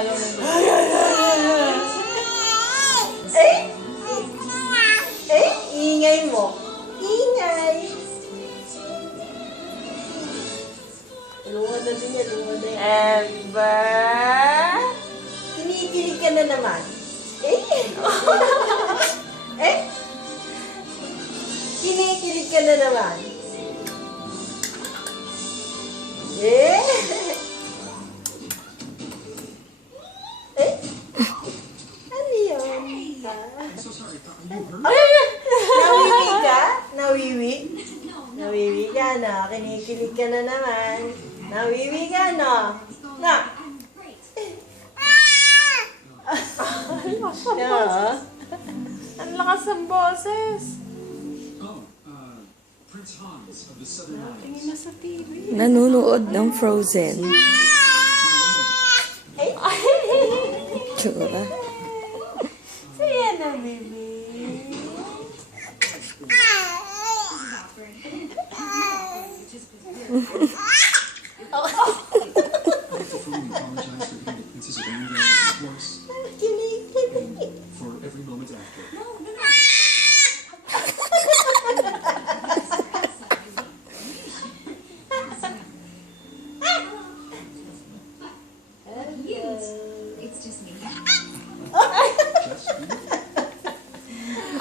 sumayaw ng luha. Ingay mo. Ingay. Luha na din yan, luha na yan. Ember? Kinikilig ka na naman. Kinikilig ka na naman. Ano yun? Nawiwi ka? Nawiwi? Nawiwi ka na. Kinikilig ka na naman. Nawiwi ka na. Na. Yeah. Ang lakas ng boses. Prince Hans of the Southern Isles. Tingin na sa TV. Nanonood ng Frozen. Tsura. Saya na, baby. Apologize for the Princess of Arendelle, and of course, for every moment after.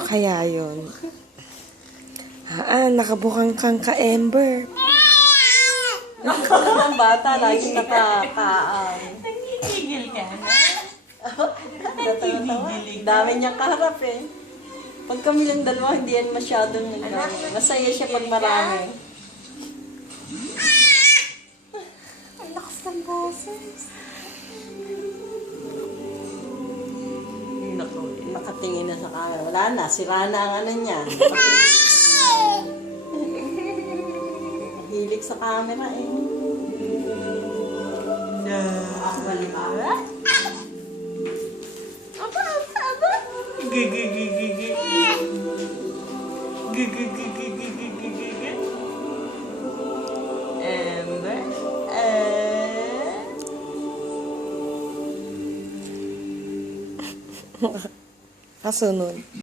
Kaya yun. Nakabukang kang ka-Ember. Ang bata, lagi nakakaang. Nangigigil ka na. Natawa. Dami niyang kaharap eh. Pag kami lang dalawa, hindi yan masyadong masaya siya pag marami. Ang lakas ng boses. Nakatingin na sa camera. Wala na, sira na ang ano niya. Hilig sa camera eh. Balik ka. Aba. Gigigigigigi. Gigigigigigigigi. Ember. Kasunod.